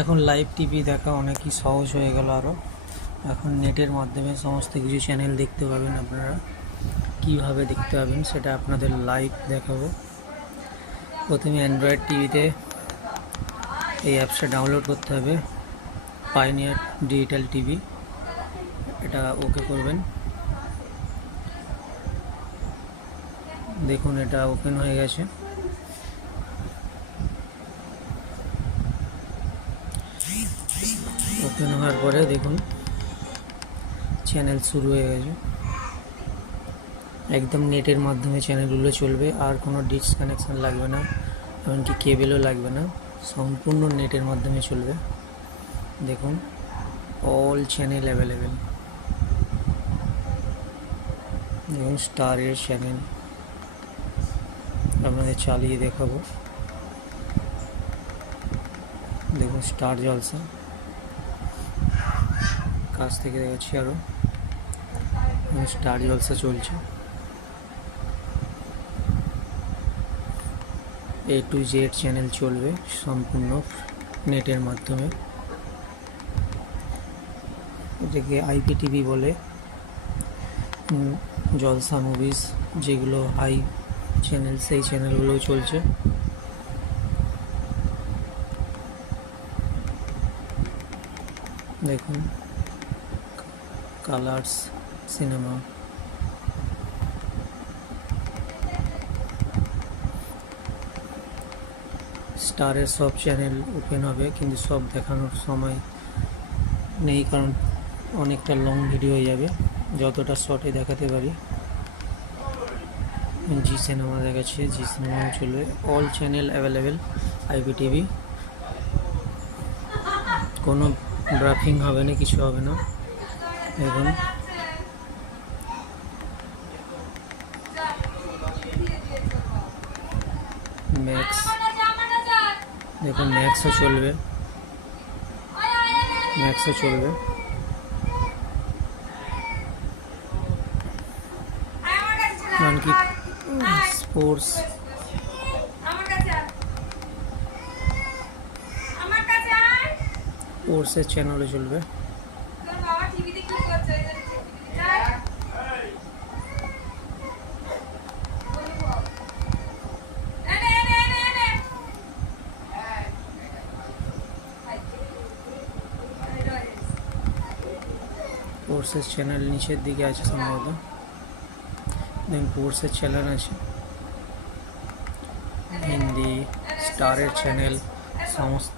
এখন live TV দেখা অনেকই সহজ হয়ে গেল। আরও এখন নেটের মাধ্যমে সমস্ত কিছু চ্যানেল দেখতে পাবেন। আপনারা কিভাবে দেখতে পাবেন সেটা আপনাদের লাইভ দেখাবো। প্রথমে অ্যান্ড্রয়েড টিভিতে এই অ্যাপসটা ডাউনলোড করতে হবে, পাইনিয়ার ডিজিটাল টিভি। এটা ওকে করবেন। দেখুন এটা ওপেন হয়ে গেছে। ওপেন হওয়ার পরে দেখুন চ্যানেল শুরু হয়ে গেছে। একদম নেটের মাধ্যমে চ্যানেলগুলো চলবে, আর কোনো ডিশ কানেকশান লাগবে না, এমনকি কেবেলও লাগবে না, সম্পূর্ণ নেটের মাধ্যমে চলবে। দেখুন অল চ্যানেল অ্যাভেলেবেল। দেখুন স্টারের চ্যানেল আপনাদের চালিয়ে দেখাবো। দেখুন স্টার জলসা কাছ থেকে দেখাচ্ছি। আরও স্টার জলসা চলছে। A to Z চ্যানেল চলবে সম্পূর্ণ নেটের মাধ্যমে। এটাকে IPTV বলে। জলসা মুভিজ যেগুলো হাই চ্যানেল, সেই চ্যানেলগুলোও চলছে। দেখুন কালার্স সিনেমা, স্টারের সব চ্যানেল ওপেন হবে, কিন্তু সব দেখানোর সময় নেই, কারণ অনেকটা লং ভিডিও হয়ে যাবে। যতটা শর্টে দেখাতে পারি। জি সিনেমা দেখাচ্ছে, জি সিনেমাও চলবে। All channel available IPTV। কোনো ড্রাফিং হবে না, কিছু হবে না। দেখুন ম্যাক্স, দেখুন ম্যাক্সও চলবে, ম্যাক্সও চলবে। এমনকি স্পোর্টস, স্পোর্টসের চ্যানেলও চলবে। স্পোর্টসের চ্যানেল নিচের দিকে আছে সম্ভবত। দেখুন স্পোর্টসের চ্যানেল আছে, হিন্দি, স্টারের চ্যানেল, সমস্ত